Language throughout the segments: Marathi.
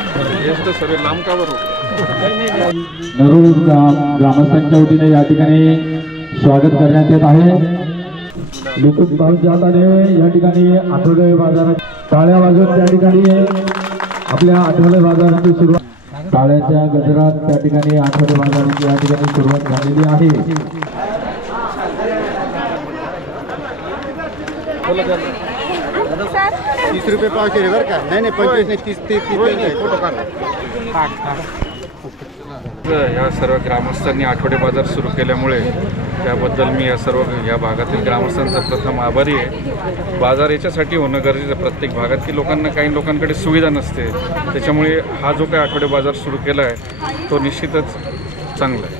हेच ग्रामस्थांच्या वतीने या ठिकाणी स्वागत करण्यात येत आहे. लुटून पाहून जाताने या ठिकाणी आठवडे बाजारात टाळ्या वाजवून त्या ठिकाणी आपल्या आठवडे बाजाराची सुरुवात टाळ्याच्या गजरात त्या ठिकाणी आठवडे बाजाराची या ठिकाणी सुरुवात झालेली आहे. तीस रुपये पावशे रे बरं का? नाही नाही पंचवीस नाही तीस तीस तीस फोटो या सर्व ग्रामस्थांनी आठवडे बाजार सुरू केल्यामुळे त्याबद्दल मी या सर्व या भागातील ग्रामस्थांचा प्रथम आभारी आहे. बाजार याच्यासाठी होणं गरजेचं आहे प्रत्येक भागात की लोकांना काही लोकांकडे सुविधा नसते. त्याच्यामुळे हा जो काही आठवडे बाजार सुरू केला आहे तो निश्चितच चांगला आहे.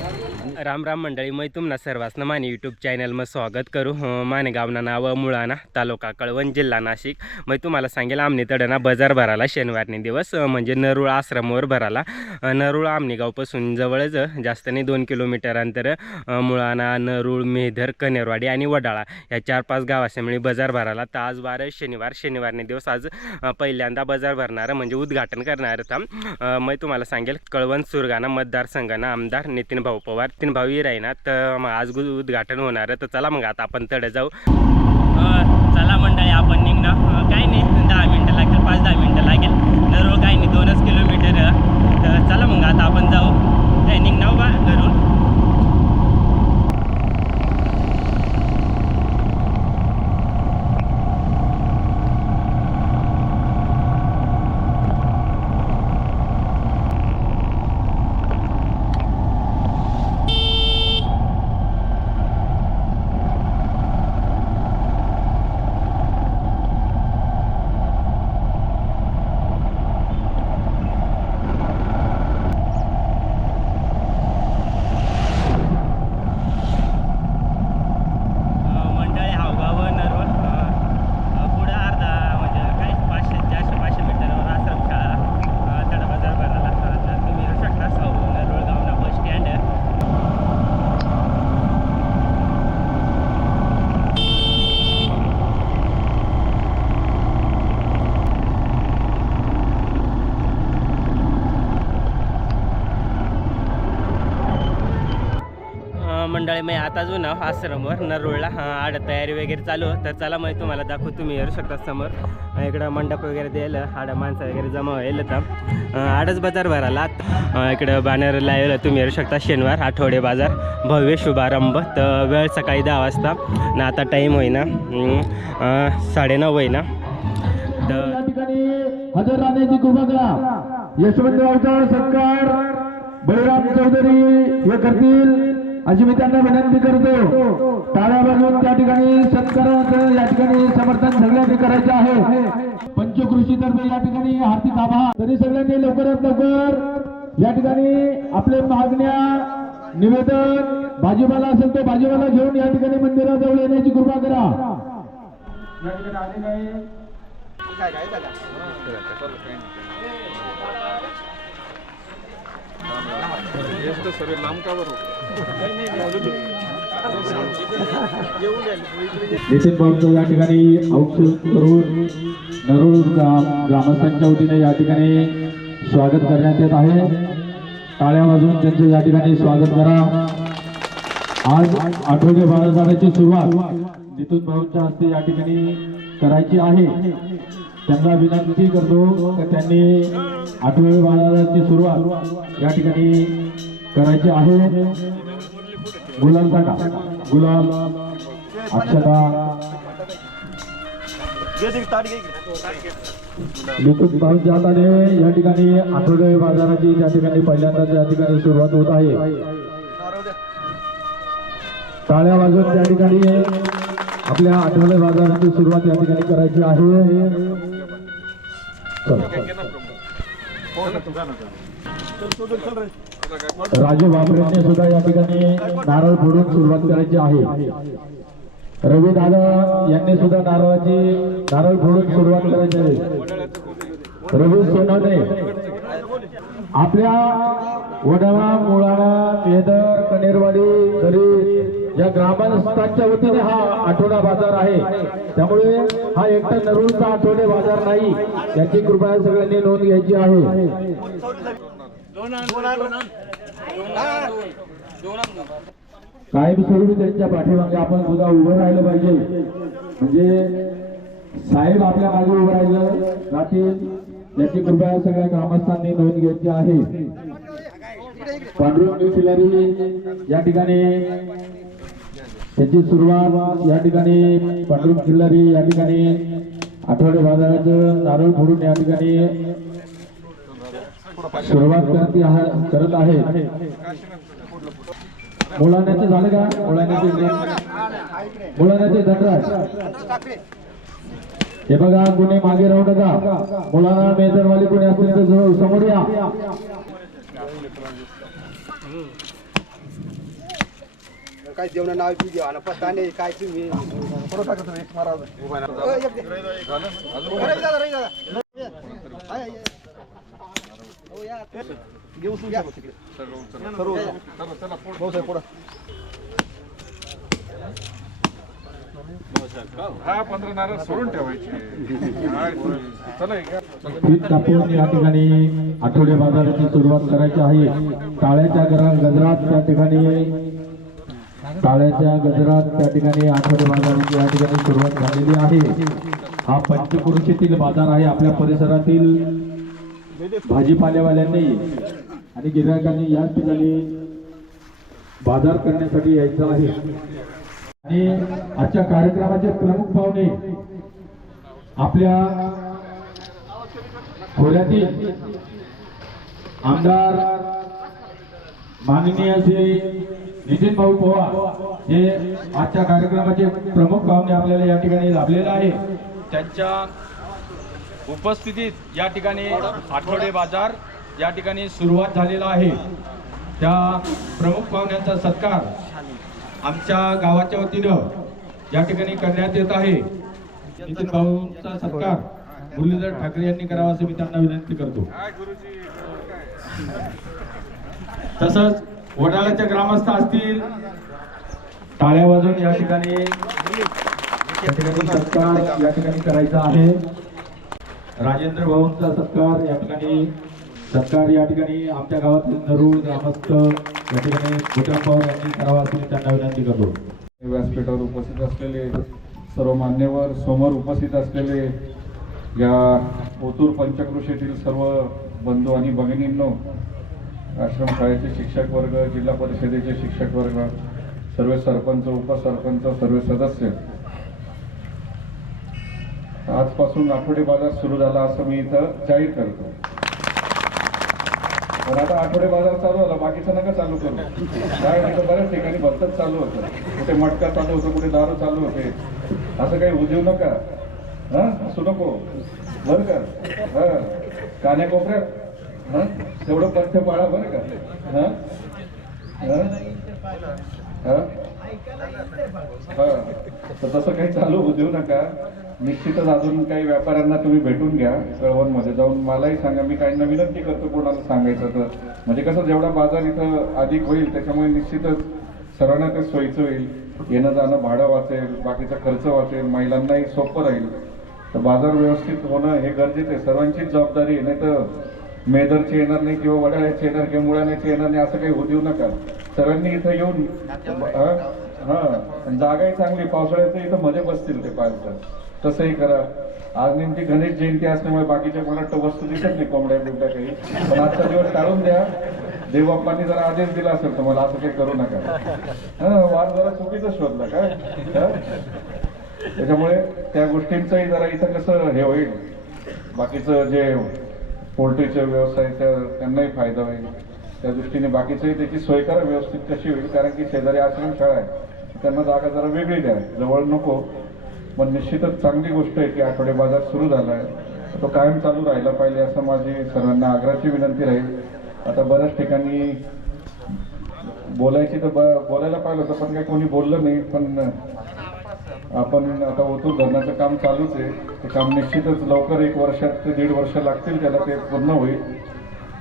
राम राम मंडळी मै तुम्हाला सर्वांना माने यूट्यूब चॅनलमध्ये स्वागत करू. मानेगावना माने गावना नाव मुळाना तालुका कळवण जिल्हा नाशिक. मै तुम्हाला सांगेल आमने तडना बाजार भराला शनिवारने दिवस म्हणजे नरुळ आश्रमावर भराला. नरुळ आमनेगावपासून जवळच जास्त नाही दोन किलोमीटर अंतर मुळाना नरुळ मेधर कनेरवाडी आणि वडाळा या चार पाच गावाच्यामुळे बाजार भराला. तर आज वार शनिवार. शनिवारने दिवस आज पहिल्यांदा बाजार भरणारं म्हणजे उद्घाटन करणारं था मी तुम्हाला सांगेल कळवण सुरगाणा मतदारसंघाना आमदार नितीन भाऊ पवार. तीन भाऊ राहीना तर मग आज उद्घाटन होणार आहे. तर चला मग आता आपण तडे जाऊ. चला मंडळी आपण निघणार. काही नाही दहा मिनटं लागतील पाच दहा मिनटं लागेल नरोळ काही नाही दोनच किलोमीटर आहे. तर चला मग आता आपण जाऊ काय निघणार बा घरून अं, मंडळी हावगाव नरवळ अं, पुढं अर्धा म्हणजे काय पाचशे चारशे पाचशे मीटरवर आश्रमशाळा अं, तडा बाजार भरायला अं, तर तुम्ही येऊ शकता साऊ नरवळ गावना बस स्टँड आहे अं, मी आता जो ना आश्रमवर नरोळला हां आड तयारी वगैरे चालू तर चला मग तुम्हाला दाखवू तुम्ही येऊ शकता समोर. इकडं मंडप वगैरे द्यायला आडा माणसं वगैरे जमा व्हायला तर आडच बाजार भराला इकडं बॅनर लावलं तुम्ही येऊ शकता शनिवार आठवडे बाजार. भव्य शुभारंभ. तर वेळ सकाळी दहा वाजता. ना आता टाईम होईना. साडे नऊ साडेनऊ होईना. तर या सत्कार बळीराम चौधरी हे करतील. अशी मी त्यांना विनंती करतो. टाळ्या बघून त्या ठिकाणी सत्कार या ठिकाणी समर्थन सगळ्यांनी करायचं आहे. पंचकृषी तर्फे या ठिकाणी हार्दिक आभार तरी सगळ्यांनी लवकरात लवकर या ठिकाणी आपले मागण्या निवेदन भाजीपाला असेल तो भाजीपाला घेऊन या ठिकाणी मंदिराजवळ येण्याची कृपा करा. या ठिकाणी आले नाही. सर्व लांब का बरोबर नितीन भाऊंचं या ठिकाणी औक्षण करून नरूळ ग्राम ग्रामस्थांच्या वतीने या ठिकाणी स्वागत करण्यात येत आहे. टाळ्या वाजून त्यांचं या ठिकाणी स्वागत करा. आज आठवडे बाजाराची सुरुवात नितीन भाऊंच्या हस्ते या ठिकाणी करायची आहे. त्यांना विनंती करतो त्यांनी आठवडे बाजाराची सुरुवात या ठिकाणी करायचे आहे? गुलांचा का गुलाब अक्षता. लुटून पाहून जाताने या ठिकाणी आठवडे बाजाराची त्या ठिकाणी पहिल्यांदा त्या ठिकाणी सुरुवात होत आहे. टाळ्या वाजून त्या ठिकाणी आपल्या आठवडे बाजाराची सुरुवात या ठिकाणी करायची आहे. चला. राजू बाबरेंनी सुद्धा या ठिकाणी नारळ फोडून सुरुवात करायची आहे. रवी दादा यांनी सुद्धा नारळाची नारळ फोडून सुरुवात करायची आहे. रवी सोनाने आपल्या वडाळा मुळाळा मेदर कनेरवाडी दरी या ग्रामस्थांच्या वतीने हा आठवडा बाजार आहे. त्यामुळे हा एकटा नरूरचा आठवडे बाजार नाही याची कृपया सगळ्यांनी नोंद घ्यायची आहे. कायमस्वरूपी त्यांच्या पाठीमागे आपण सुद्धा उभं राहिलं पाहिजे. म्हणजे साहेब आपल्या मागे उभं राहिलं. राहतील. याची कृपया सगळ्या ग्रामस्थांनी नोंद घ्यायची आहे. पांडुरंग खिलारी या ठिकाणी त्याची सुरुवात या ठिकाणी पांडुरंग खिल्लारी या ठिकाणी आठवडे बाजाराचं नारळ फोडून या ठिकाणी सुरुवात करत आहे- करत आहे. झालं का? बोलाण्याचे बोलाण्याचे धनराज. हे बघा गुन्हे मागे राहू नका. मुलांना मेजरवाले कोणी असतील तर जवळ समोर या. काय जेवण नाव बी घ्या पत्ता नाही काय तुम्ही थोडं टाकत एक मारा. घेऊ हा पंधरा नारळ सोडून ठेवायचे. या ठिकाणी आठवडे बाजाराची सुरुवात करायची आहे. टाळ्याच्या गजरात त्या ठिकाणी टाळ्याच्या गजरात त्या ठिकाणी आठवडे बाजाराची या ठिकाणी सुरुवात झालेली आहे. हा पंचक्रोशीतील बाजार आहे आपल्या परिसरातील. भाजीपाल्यावाल्यांनी आणि गिरायकांनी याच ठिकाणी बाजार करण्यासाठी यायचं आहे. आणि आजच्या कार्यक्रमाचे प्रमुख पाहुणे आपल्या खोऱ्यातील आमदार माननीय श्री नितीन भाऊ पवार हे आजच्या कार्यक्रमाचे प्रमुख पाहुणे आपल्याला या ठिकाणी लाभलेले आहे. त्यांच्या उपस्थितीत या ठिकाणी आठवडे बाजार या ठिकाणी सुरुवात झालेला आहे. त्या प्रमुख पाहुण्यांचा सत्कार आमच्या गावाच्या वतीनं या ठिकाणी करण्यात येत आहे. नितीन भाऊंचा सत्कार मुरलीधर ठाकरे यांनी करावा असं मी त्यांना विनंती करतो. तसंच वडाळ्याच्या ग्रामस्थ असतील टाळ्या वाजून या ठिकाणी या ठिकाणी सत्कार या ठिकाणी करायचा आहे. राजेंद्र भाऊंचा सत्कार या ठिकाणी सत्कार या ठिकाणी आमच्या गावातील नरूळ ग्रामस्थ या ठिकाणी भूटान पवार यांनी करावा असं त्यांना विनंती करतो. व्यासपीठावर उपस्थित असलेले सर्व मान्यवर समोर उपस्थित असलेले या ओतूर पंचकृषीतील सर्व बंधू आणि भगिनींनो आश्रमशाळेचे शिक्षक वर्ग जिल्हा परिषदेचे शिक्षक वर्ग सर्व सरपंच उपसरपंच सर्व सदस्य आजपासून आठवडे बाजार सुरू झाला असं मी इथं जाहीर करतो. पण आता आठवडे बाजार चालू झाला बाकीचं नका चालू करू. काय तिथं बऱ्याच ठिकाणी भलतच चालू होतं. कुठे मटका चालू होतं कुठे दारू चालू होते. असं काही उद्योग नका. हा? असू नको. बरं का? हा. कान्या कोपऱ्यात? तेवढं पथ्य पाळा बरं का? हा हां? हा? हा? तर तसं काही चालू होऊ देऊ नका. निश्चितच अजून काही व्यापाऱ्यांना तुम्ही भेटून घ्या कळवणमध्ये जाऊन मलाही सांगा. मी काही विनंती करतो कोणाला सांगायचं तर. म्हणजे कसं जेवढा बाजार इथं अधिक होईल त्याच्यामुळे निश्चितच सर्वांना ते सोयीचं होईल. येणं जाणं भाडं वाचेल बाकीचा खर्च वाचेल महिलांनाही सोपं राहील. तर बाजार व्यवस्थित होणं हे गरजेचं आहे. सर्वांचीच जबाबदारी आहे. नाही तर मेदरचे येणार नाही किंवा वडाळ्याचे येणार किंवा मुळाण्याचे येणार नाही असं काही होऊ देऊ नका. सर्वांनी इथं येऊन हा आणि जागाही चांगली पावसाळ्याचं इथं मध्ये बसतील ते पाहिजे तसंही करा. आज नेमकी गणेश जयंती असल्यामुळे बाकीच्या मला वस्तू दिसत नाही कोंबड्या बिबड्या काही. पण आजचा दिवस टाळून द्या. देवबाप्पांनी जरा आदेश दिला असेल तुम्हाला असं काही करू नका. हा वार जरा चुकीचं शोधला काय त्याच्यामुळे त्या गोष्टींचंही जरा इथं कसं हे होईल. बाकीचं जे पोल्ट्रीचे व्यवसायच्या त्यांनाही फायदा होईल. त्या दृष्टीने बाकीचंही त्याची सोय करा व्यवस्थित कशी होईल. कारण की शेजारी आश्रमशाळा आहे. त्यांना जागा जरा वेगळी द्या. जवळ नको. पण निश्चितच चांगली गोष्ट आहे की आठवडे बाजार सुरू झाला आहे तो कायम चालू राहिला पाहिजे असं माझी सर्वांना आग्रहाची विनंती राहील. आता बऱ्याच ठिकाणी बोलायची तर ब- बोलायला पाहिलं होतं पण काही कोणी बोललं नाही. पण आपण आता ओतूर धरणाचं काम चालूच आहे. ते काम निश्चितच लवकर एक वर्षात ते दीड वर्ष लागतील त्याला ते पूर्ण होईल.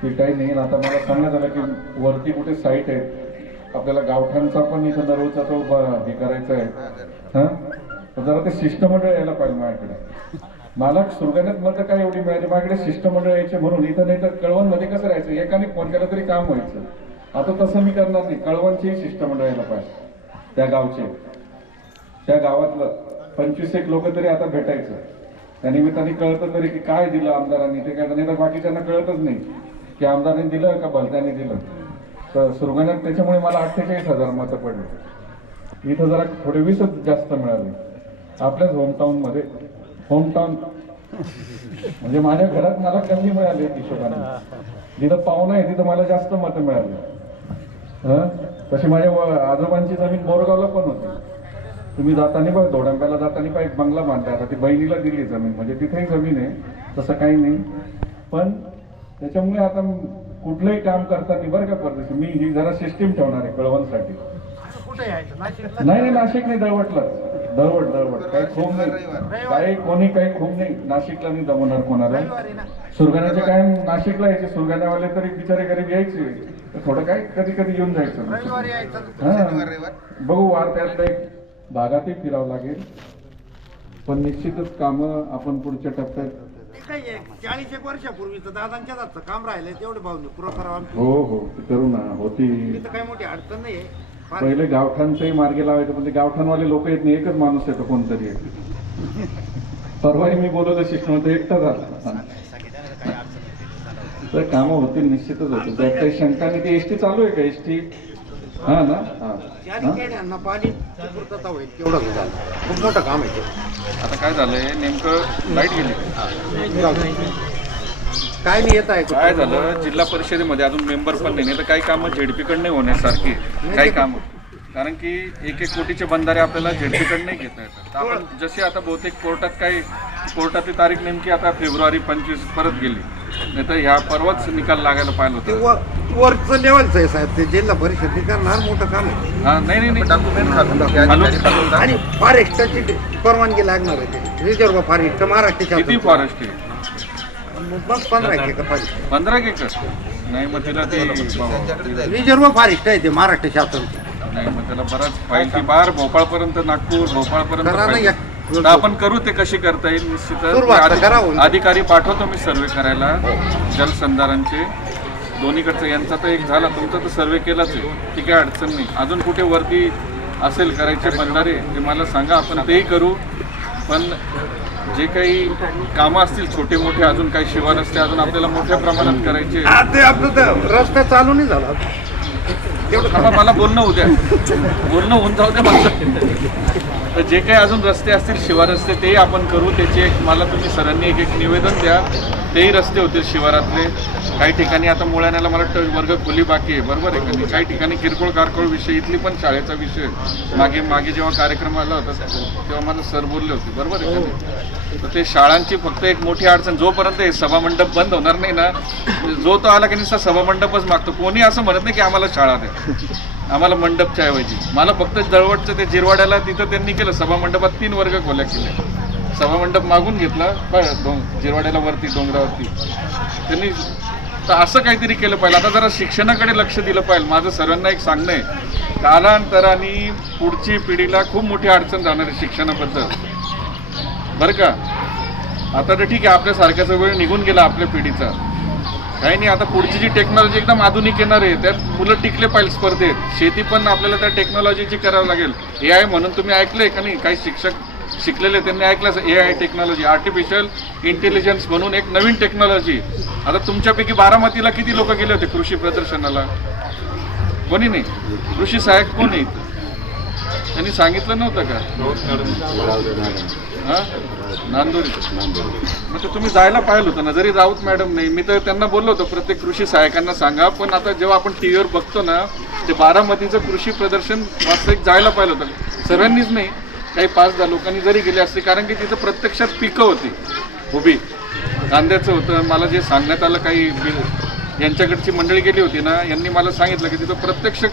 ते काही नाही. आता मला सांगण्यात आलं की वरती कुठे साईट आहे. आपल्याला गावठाणचा पण इथं दररोजचा तो हे करायचा आहे. हा? जरा ते शिष्टमंडळ यायला पाहिजे माझ्याकडे. मला सुरगाण्यात मग काय एवढी मिळाली? माझ्याकडे शिष्टमंडळ यायचे म्हणून इथं नाही तर कळवणमध्ये कसं राहायचं? एकाने फोन केला तरी काम व्हायचं. आता तसं मी करणार नाही. कळवणचे शिष्टमंडळ यायला पाहिजे. त्या गावचे. त्या गावातलं. पंचवीस एक लोक तरी आता भेटायचं. त्या निमित्ताने कळतं तरी की काय दिलं आमदारांनी? ते काय नाही तर बाकीच्यांना कळतच नाही. की आमदारांनी दिलं का भलत्याने दिलं? तर सुरगाण्यात त्याच्यामुळे मला अठ्ठेचाळीस हजार मतं पडली. इथं जरा थोडे वीसच जास्त मिळाले. आपल्याच होमटाऊनमध्ये होमटाऊन म्हणजे माझ्या घरात मला कमी मिळाले हिशोबाने. जिथं पाहुणा आहे तिथं मला जास्त मतं मिळाली. हं? तशी माझ्या व- आजोबांची जमीन बोरगावला पण होती. तुम्ही जाताना बघ धोडंब्याला जाताना बा एक बंगला बांधला आता ती बहिणीला दिली जमीन. म्हणजे तिथेही जमीन आहे तसं काही नाही. पण त्याच्यामुळे आता कुठलंही काम करताना बरं का परदेशी. मी ही जरा सिस्टीम ठेवणार आहे कळवणसाठी. नाही नाही नाशिक नाही दळवटलाच दळवट दळवट. काही खूप नाही. काही कोणी काही खूप नाही. नाशिकला नाही जमवणार कोणाला. सुरगाण्याचे काय नाशिकला यायचे? सुरगाण्यावाले तरी बिचारे गरीब यायचे. तर थोडं काय कधी कधी येऊन जायचं. हा. बघू वार त्यातलं एक भागातही फिरावं लागेल. पण निश्चितच कामं आपण पुढच्या टप्प्यात काय आहे, चाळीस एक वर्षापूर्वीचं दादांच्या हातचं काम राहिलं तेवढे भाऊ पुरं करावं. हो हो ते करू ना होती. तिथं काही मोठी अडचण नाही पहिले गावठाणचंही मार्गी लावायचं पण ते गावठाणवाले लोक येत नाही एकच माणूस येतो कोणतरी. एक परवाही मी बोलवलं शिक्षण तर एकटा झाला. तर कामं होतील निश्चितच होतील. त्यात काही शंका नाही ती एसटी चालू आहे का एसटी? हा ना? हा. पाणी होईल तेवढं खूप मोठं काम आहे. आता काय झालंय नेमकं लाइट गेली. काय नाही येत आहे काय झालं? जिल्हा परिषदेमध्ये अजून मेंबर पण नाही. तर काही कामं झेडपीकडे नाही होण्यासारखी. काही कामं. कारण की एक एक कोटीचे बंधारे आपल्याला झेडपीकडे नाही घेता येतात आपण जसे आता बहुतेक कोर्टात काही कोर्टाची तारीख नेमकी आता फेब्रुवारी पंचवीस परत गेली. नाही तर ह्या परवाच निकाल लागायला पाहिलं ते होतं व- वरचं लेवलचं आहे साहेब ते जिल्हा परिषद ते करणार मोठं काम आहे. हा नाही नाही नाही. खालून- आणि फॉरेस्टची परवानगी लागणार आहे ते. रिझर्व फॉरेस्ट महाराष्ट्र किती शासन. फॉरेस्ट आहे मग पंधरा एकर पाहिजे पंधरा एकर? नाही मग तिला ते बाबा, रिझर्व फॉरेस्ट आहे ते महाराष्ट्र शासन. नाही मग त्याला बराच ती बार भोपाळपर्यंत नागपूर भोपाळपर्यंत करा ना फाईल. एक- तर आपण करू ते कशी करता येईल सुरुवात तर करा निश्चित होईल. अधिकारी पाठवतो मी सर्वे करायला. जलसंधारणचे. दोन्हीकडचं यांचा तर एक झाला तुमचा तर सर्वे केलाच आहे. ती काय अडचण नाही. अजून कुठे वरती असेल करायचे बंधारे ते मला सांगा. आपण तेही करू. पण जे काही कामं असतील छोटे मोठे अजून काही शिवार असते अजून आपल्याला मोठ्या प्रमाणात करायचे हा, रस्ता चालू नाही झाला. मला बोलणं उद्या बोलणं होऊन जाऊ दे मला तर जे काही अजून रस्ते असतील शिवार रस्ते तेही आपण करू. त्याची एक मला तुम्ही सरांनी एक एक निवेदन द्या. तेही रस्ते होतील शिवारातले. काही ठिकाणी आता मुळ्याण्याला मला वाटतं वर्ग खुली बाकी आहे. बरोबर आहे कधी काही ठिकाणी किरकोळ कारकोळ विषय इथली पण शाळेचा विषय. मागे मागे जेव्हा कार्यक्रम आला होता तेव्हा मला सर बोलले होते. बरोबर आहे कधी तर ते शाळांची फक्त एक मोठी अडचण. जोपर्यंत हे सभामंडप बंद होणार नाही ना जो तो आला की नुसता सभामंडपच मागतो. कोणी असं म्हणत नाही की आम्हाला शाळा द्या. आम्हाला मंडपच्या ऐवजी. मला फक्त जळवटचं ते जिरवाड्याला तिथं त्यांनी केलं. सभामंडपात तीन वर्ग खोल्या केल्या. सभामंडप मागून घेतला. बरं डोंग जिरवाड्याला वरती डोंगरावरती. त्यांनी तर असं काहीतरी केलं पाहिजे आता जरा शिक्षणाकडे लक्ष दिलं पाहिजे माझं सर्वांना एक सांगणं आहे. कालांतराने पुढची पिढीला खूप मोठी अडचण जाणार आहे शिक्षणाबद्दल. बरं का? आता तर ठीक आहे. आपल्यासारख्याचा वेळ निघून गेला आपल्या पिढीचा. काही नाही आता पुढची जी टेक्नॉलॉजी एकदम आधुनिक येणार आहे त्यात मुलं टिकले पाहिजे स्पर्धेत. शेती पण आपल्याला त्या टेक्नॉलॉजीची करावं लागेल. ए आय म्हणून तुम्ही ऐकलंय का नाही? काही शिक्षक शिकलेले त्यांनी ऐकलं A I technology artificial intelligence म्हणून एक नवीन टेक्नॉलॉजी आता तुमच्यापैकी बारामतीला किती लोक गेले होते कृषी प्रदर्शनाला? कोणी नाही? कृषी सहाय्यक कोण? नाही त्यांनी सांगितलं नव्हतं का? हा? नांदोरी. मग ते तुम्ही जायला पाहिलं होतं ना जरी राऊत मॅडम नाही मी तर त्यांना बोललो होतो प्रत्येक कृषी सहाय्यकांना सांगा. पण आता जेव्हा आपण टी व्हीवर बघतो ना ते बारामतीचं कृषी प्रदर्शन वास्तविक जायला पाहिलं होतं. सर्वांनीच नाही काही पाच दहा लोकांनी जरी गेले असते कारण की तिथं प्रत्यक्षात पिकं होती. उभी. कांद्याचं होतं मला जे सांगण्यात आलं काही यांच्याकडची मंडळी गेली होती ना यांनी मला सांगितलं की तिथं प्रत्यक्ष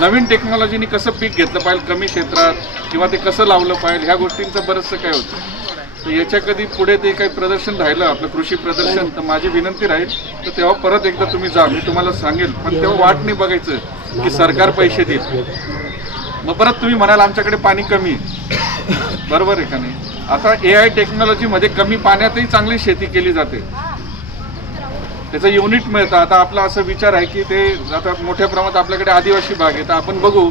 नवीन टेक्नॉलॉजीनी कसं पीक घेतलं पाहिजे कमी क्षेत्रात किंवा ते कसं लावलं पाहिजे ह्या गोष्टींचं बरंचसं काय होतं. तर याच्या कधी पुढे ते काही प्रदर्शन राहिलं आपलं कृषी प्रदर्शन तर माझी विनंती राहील तर तेव्हा परत एकदा तुम्ही जा मी तुम्हाला सांगेल. पण तेव्हा वाट नाही बघायचं की सरकार पैसे देईल. मग परत तुम्ही म्हणाल आमच्याकडे पाणी कमी आहे. बरोबर आहे का नाही? आता ए आय टेक्नॉलॉजीमध्ये कमी पाण्यातही चांगली शेती केली जाते. त्याचं युनिट मिळतं. आता आपला असा विचार आहे की ते आता मोठ्या प्रमाणात आपल्याकडे आदिवासी भाग आहे. तर आपण बघू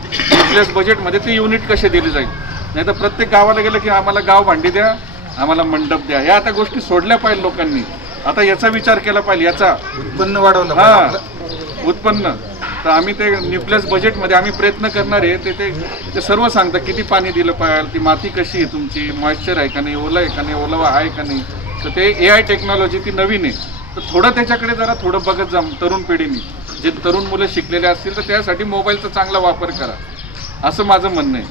बजेटमध्ये ते युनिट कसे दिले जाईल. नाही तर प्रत्येक गावाला गेलं की आम्हाला गाव भांडी द्या आम्हाला मंडप द्या. ह्या आता गोष्टी सोडल्या पाहिजे लोकांनी. आता याचा विचार केला पाहिजे याचा. उत्पन्न वाढवलं हा. उत्पन्न. तर आम्ही ते न्यूक्लियस बजेटमध्ये आम्ही प्रयत्न करणार आहे. ते ते ते सर्व सांगतात किती पाणी दिलं पाहिजे ती माती कशी आहे तुमची मॉइश्चर आहे का नाही ओलं आहे का नाही ओलावा आहे का नाही. तर ते ए आय टेक्नॉलॉजी ती नवीन आहे. तर थोडं त्याच्याकडे जरा थोडं बघत जा तरुण पिढीने. जे तरुण मुलं शिकलेले असतील तर त्यासाठी मोबाईलचा चांगला वापर करा. असं माझं म्हणणं आहे.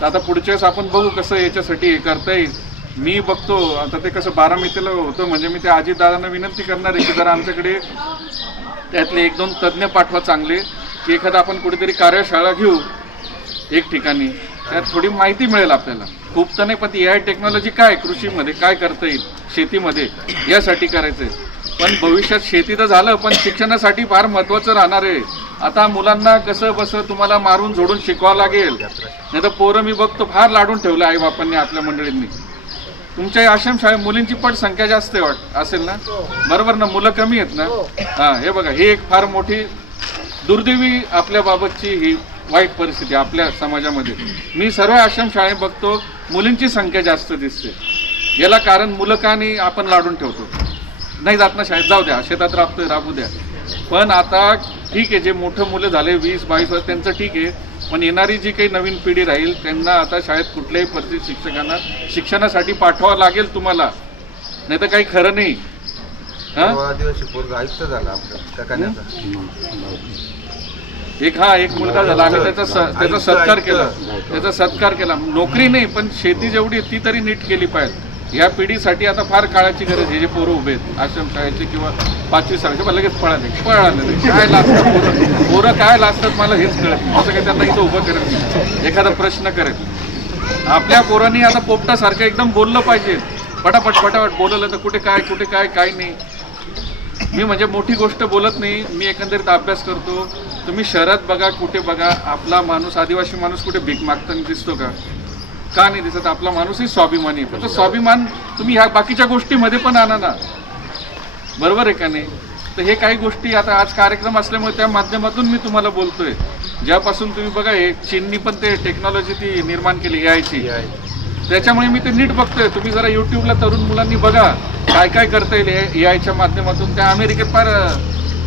तर आता पुढच्या वेळेस आपण बघू कसं याच्यासाठी हे करता येईल. मी बघतो आता ते कसं बारामतीला होतं म्हणजे मी त्या अजितदादांना विनंती करणार आहे की जरा आमच्याकडे त्यातले एक दोन तज्ज्ञ पाठवा चांगले की एखादा आपण कुठेतरी कार्यशाळा घेऊ एक ठिकाणी. त्यात थोडी माहिती मिळेल आपल्याला. खूप तर नाही पण ती ए आय टेक्नॉलॉजी काय कृषीमध्ये काय करता येईल शेतीमध्ये यासाठी करायचं आहे पण भविष्यात शेती तर झालं पण शिक्षणासाठी फार महत्त्वाचं राहणार आहे. आता मुलांना कसं बसं तुम्हाला मारून झोडून शिकवावं लागेल. नाही तर पोरं मी बघतो फार लाडून ठेवलं आईबापांनी आपल्या मंडळींनी. तुमच्या या आश्रमशाळेत मुलींची पट संख्या जास्त आहे वाट असेल ना? बरोबर ना? मुलं कमी आहेत ना? हा हे बघा ही एक फार मोठी दुर्दैवी आपल्या बाबतची ही वाईट परिस्थिती आपल्या समाजामध्ये. मी सर्व आश्रमशाळेत बघतो मुलींची संख्या जास्त दिसते. याला कारण मुलं का नाही आपण लाडून ठेवतो. नाही जात ना शाळेत जाऊ द्या शेतात राबतोय राबू द्या. पण आता ठीक आहे जे मोठं मुलं झाले वीस बावीस वर्ष त्यांचं ठीक आहे. पण येणारी जी काही नवीन पिढी राहील त्यांना आता शाळेत कुठल्याही परिस्थितीत शिक्षकांना शिक्षणासाठी पाठवावं लागेल तुम्हाला. नाही तर काही खरं नाही. हा? आयुक्त झाला एक हा एक मुलगा झाला. आम्ही त्याचा त्याचा सत्कार केला. त्याचा सत्कार केला. नोकरी नाही पण शेती जेवढी ती तरी नीट केली पाहिजे. या पिढीसाठी आता फार काळाची गरज आहे. जे पोरं उभे आहेत आश्रमशाळेचे किंवा पाचवी शाळेचे मला लगेच पळाले. पळाले नाही. काय लाजतात पोरं? पोरं काय लाजतात मला हेच कळत नाही. असं काही त्यांना इथं उभं करत नाही. एखादा प्रश्न करेल आपल्या पोरांनी आता पोपटासारखं एकदम बोललं पाहिजे. पटापट पटापट बोललं तर कुठे काय कुठे काय काय नाही. मी म्हणजे मोठी गोष्ट बोलत नाही. मी एकंदरीत अभ्यास करतो. तुम्ही शहरात बघा कुठे बघा. आपला माणूस आदिवासी माणूस कुठे भीक मागताना दिसतो का? का नाही दिसत? आपला माणूसही स्वाभिमानी आहे. पण तो स्वाभिमान तुम्ही ह्या बाकीच्या गोष्टीमध्ये पण आणा ना. बरोबर आहे का नाही? तर हे काही गोष्टी आता आज कार्यक्रम असल्यामुळे त्या माध्यमातून मी तुम्हाला बोलतोय. ज्यापासून तुम्ही बघा हे चीननी पण ते टेक्नॉलॉजी ती निर्माण केली यायची त्याच्यामुळे मी ते नीट बघतोय. तुम्ही जरा युट्यूबला तरुण मुलांनी बघा काय काय करता येईल ए आयच्या माध्यमातून. त्या अमेरिकेत फार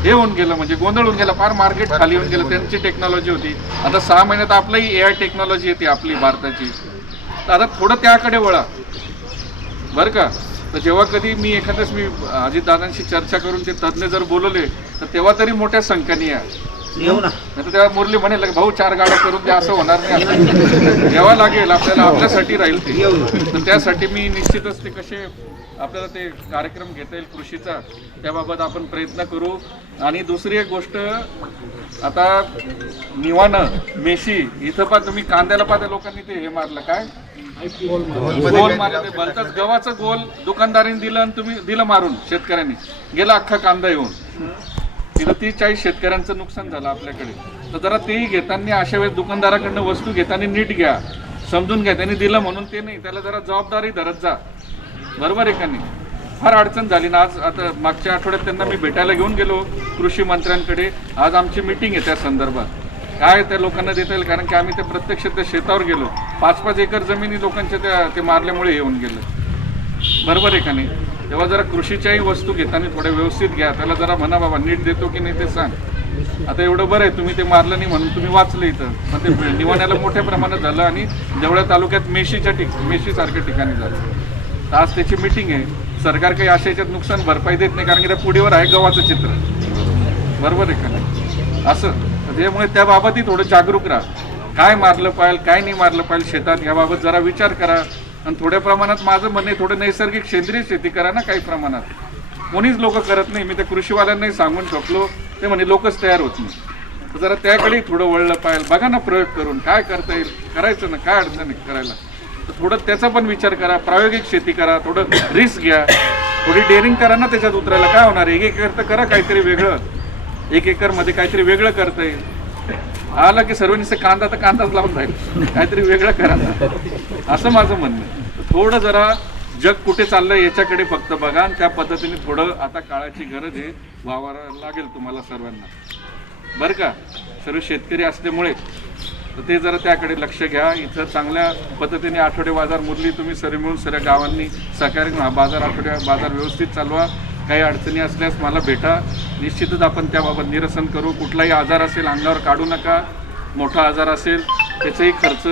हे होऊन गेलं म्हणजे गोंधळून गेलं फार मार्केट खाली येऊन गेलं त्यांची टेक्नॉलॉजी होती. आता सहा महिन्यात आपलंही ए आय टेक्नॉलॉजी येते आपली भारताची. तर आता थोडं त्याकडे वळा. बरं का? तर जेव्हा कधी मी एखाद्याच मी अजितदादांशी चर्चा करून ते तज्ज्ञ जर बोलवले तर तेव्हा तरी मोठ्या संख्येने या येऊ ना. तर तेव्हा मुरली म्हणेल भाऊ चार गाड्या करून द्या असं होणार नाही आता. घ्यावं लागेल आपल्याला आपल्यासाठी राहील ते. तर त्यासाठी मी निश्चितच ते कसे आपल्याला ते कार्यक्रम घेता येईल कृषीचा त्याबाबत आपण प्रयत्न करू. आणि दुसरी एक गोष्ट आता निवाणं मेशी इथं पा तुम्ही कांद्याला पाहता लोकांनी ते हे मारलं. काय? गोल गव्हाचं गोल दुकानदारांनी दिलं आणि तुम्ही दिलं मारून शेतकऱ्यांनी. गेला अख्खा कांदा येऊन. तिथं तीस चाळीस शेतकऱ्यांचं नुकसान झालं आपल्याकडे. तर जरा तेही घेताना अशा वेळेस दुकानदाराकडनं वस्तू घेताना नीट घ्या. समजून घ्या. त्यांनी दिलं म्हणून ते नाही. त्याला जरा जबाबदारी धरत जा. बरोबर आहे का नाही? फार अडचण झाली ना आज. आता मागच्या आठवड्यात त्यांना मी भेटायला घेऊन गेलो कृषी मंत्र्यांकडे. आज आमची मिटिंग आहे त्या संदर्भात. काय त्या लोकांना देता येईल? कारण की आम्ही ते प्रत्यक्ष त्या शेतावर गेलो. पाच पाच एकर जमिनी लोकांच्या त्या ते मारल्यामुळे येऊन गेलं. बरोबर आहे का नाही? तेव्हा जरा कृषीच्याही वस्तू घेताना थोड्या व्यवस्थित घ्या. त्याला जरा म्हणा बाबा नीट देतो की नाही ते सांग. आता एवढं बरं आहे तुम्ही ते मारलं नाही म्हणून तुम्ही वाचलं इथं. पण ते निवाण्याला मोठ्या प्रमाणात झालं आणि जेवढ्या तालुक्यात मेशीच्या ठिक मेशीसारख्या ठिकाणी झालं. तर आज त्याची मिटिंग आहे. सरकार काही अशा याच्यात नुकसान भरपाई देत नाही कारण की त्या पुढीवर आहे गव्हाचं चित्र. बरोबर आहे का नाही? असं. त्यामुळे त्याबाबतही थोडं जागरूक राहा. काय मारलं पाहिजे काय नाही मारलं पाहिजे शेतात याबाबत जरा विचार करा. आणि थोड्या प्रमाणात माझं म्हणणं आहे थोडं नैसर्गिक सेंद्रिय शेती करा ना काही प्रमाणात. कोणीच लोक करत नाही. मी त्या कृषीवाल्यांनाही सांगून ठोकलो. ते म्हणे लोकच तयार होत नाही. तर जरा त्याकडेही थोडं वळलं पाहिजे बघा ना प्रयोग करून काय करता येईल. करायचं ना काय अडचण करायला. तर थोडं त्याचा पण विचार करा. प्रायोगिक शेती करा. थोडं रिस्क घ्या. थोडी डेअरिंग करा ना त्याच्यात उतरायला. काय होणार एक एक तर करा काहीतरी वेगळं. एक एकरमध्ये काहीतरी वेगळं करता येईल. आला की सर्वांनी कांदा तर कांदाच लावून जाईल काहीतरी वेगळं करा. असं माझं म्हणणं आहे. थोडं जरा जग कुठे चाललंय याच्याकडे फक्त बघा आणि त्या पद्धतीने थोडं आता काळाची गरज आहे. वावरायला लागेल तुम्हाला सर्वांना. बरं का? सर्व शेतकरी असल्यामुळे. तर ते जरा त्याकडे लक्ष घ्या. इथं चांगल्या पद्धतीने आठवडे बाजार मुरली तुम्ही सर्व मिळून सर्व गावांनी सहकार्य बाजार आठवड्या बाजार व्यवस्थित चालवा. काही अडचणी असल्यास मला भेटा. निश्चितच आपण त्याबाबत निरसन करू. कुठलाही आजार असेल अंगावर काढू नका. मोठा आजार असेल त्याचाही खर्च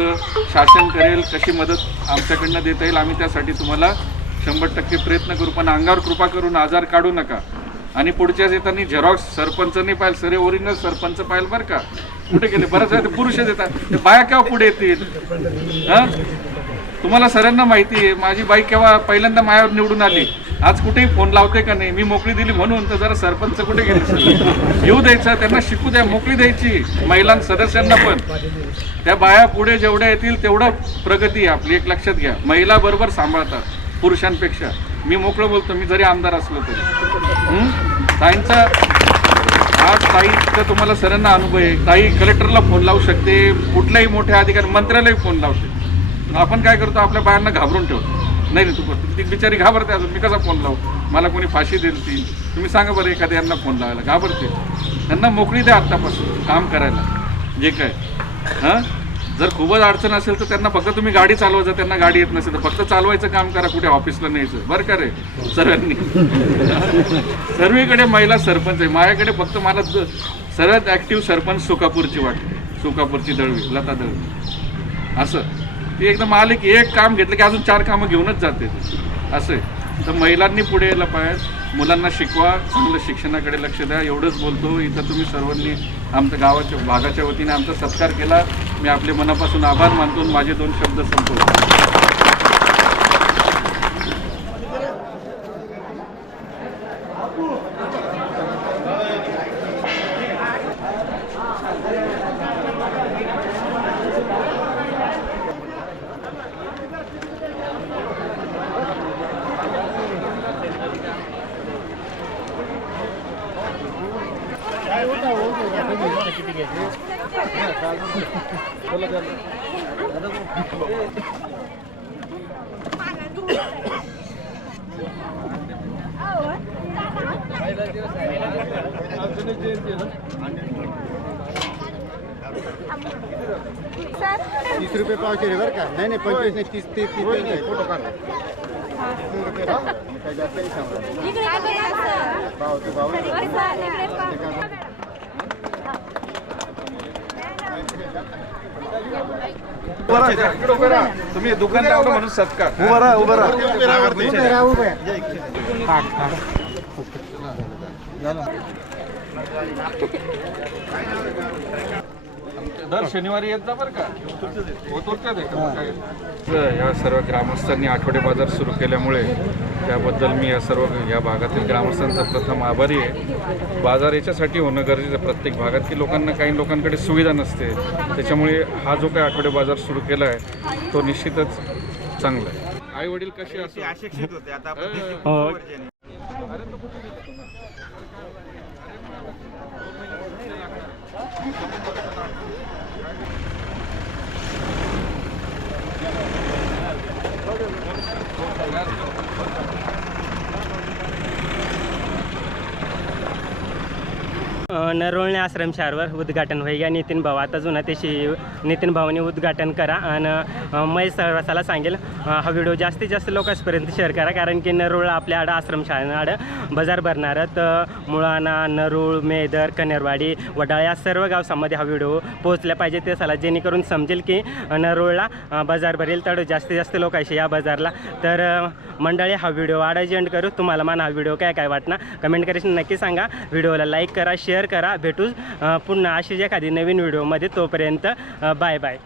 शासन करेल कशी मदत आमच्याकडनं देता येईल आम्ही त्यासाठी तुम्हाला शंभर टक्के प्रयत्न करू. पण अंगावर कृपा करून आजार काढू नका. आणि पुढच्याच येताना झेरॉक्स सरपंच नाही पाहिजे सरे ओरिजिनल सरपंच पाहिजे बरं का? कुठे गेले? बरंच आहे ते पुरुषच येतात. बाया केव्हा पुढे येतील? हां? तुम्हाला सरांना माहिती आहे माझी बाई केव्हा पहिल्यांदा मायावर निवडून आली? आज कुठेही फोन लावते का नाही? मी मोकळी दिली म्हणून तर जरा सरपंच कुठे गेले? येऊ द्यायचं त्यांना शिकू द्या मोकळी द्यायची. महिला सदस्यांना पण. त्या बाया पुढे जेवढ्या येतील तेवढं प्रगती आहे आपली. एक लक्षात घ्या. महिला बरोबर सांभाळतात पुरुषांपेक्षा. मी मोकळं बोलतो मी जरी आमदार असलो तरी. ताईंचा आज ताईचा तुम्हाला सरांना अनुभव आहे. ताई कलेक्टरला फोन लावू शकते कुठल्याही मोठ्या अधिकारी मंत्र्यालाही फोन लावते आपण काय करतो? आपल्या बायांना घाबरून ठेवतो. नाही नाही तू ती बिचारी घाबरते अजून. मी कसा फोन लावू? मला कोणी फाशी देईल ती? तुम्ही सांगा बरं एखाद्या यांना फोन लावायला. घाबरते. त्यांना मोकळी द्या आत्तापासून काम करायला. जे काय. हां? जर खूपच अडचण असेल तर त्यांना फक्त तुम्ही गाडी चालवा जर त्यांना गाडी येत नसेल तर फक्त चालवायचं काम करा कुठे ऑफिसला न्यायचं. बरं का रे? सर्वांनी. सर्वीकडे महिला सरपंच आहे. माझ्याकडे फक्त मला सर्वात ॲक्टिव्ह सरपंच सुकापूरची वाटते. सुकापूरची दळवी लता दळवी. असं. ती एकदम आले की एक काम घेतलं की अजून चार कामं घेऊनच जाते असं आहे. तर महिलांनी पुढे यायला पाहिजे. मुलांना शिकवा. चांगलं शिक्षणाकडे लक्ष द्या. एवढंच बोलतो. इथं तुम्ही सर्वांनी आमच्या गावाच्या भागाच्या वतीने आमचा सत्कार केला. मी आपले मनापासून आभार मानतो माझे दोन शब्द संपवतो तीस रुपये पावशे रे बरं का नाही नाही पंचवीस नाही तीस तीस तीस आहे. फोटो काढ. जास्त नाही. भाव ते भाव. तुम्ही दुकान लावलं म्हणून सत्कार. उभं राहा उभं राहा. उभं राहा. उभं राहा. दर शनिवारी येत जा बरं का. ओतूरच्याच आहे का? काय? तर या सर्व ग्रामस्थांनी आठवडे बाजार सुरू केल्यामुळे त्याबद्दल मी या सर्व या भागातील ग्रामस्थांचा प्रथम आभारी आहे. बाजार याच्यासाठी होणं गरजेचं आहे प्रत्येक भागात की लोकांना काही लोकांकडे सुविधा नसते. त्याच्यामुळे हा जो काही आठवडे बाजार सुरू केला आहे तो निश्चितच चांगला आहे. आई वडील कसे असो? अशिक्षित होते आता आपण हो. उद्घाटन होईल या नितीन भाऊ आता जुना त्याशी नितीन भाऊने उद्घाटन करा आणि मै महेश सांगेल हा व्हिडिओ जास्तीत जास्त लोकांपर्यंत शेअर करा कारण की नरोळ आपल्या आडं आश्रमशाळेनं आडं बाजार भरणार तर मुळाणा नरूळ मेदर कनेरवाडी वडाळ या सर्व गावसामध्ये हा व्हिडिओ पोहोचला पाहिजे ते सला जेणेकरून समजेल की अ, नरोळला बाजार भरेल. तर जास्तीत जास्त लोक असे या बाजारला. तर मंडळी हा व्हिडिओ आडायजेंड करू. तुम्हाला मान हा व्हिडिओ काय काय वाटणार? कमेंट करेशन नक्की सांगा. व्हिडिओला लाईक करा शेअर करा. भेटू पुन्हा अशीच एखादी नवीन व्हिडिओमध्ये तोपर्यंत बाय बाय.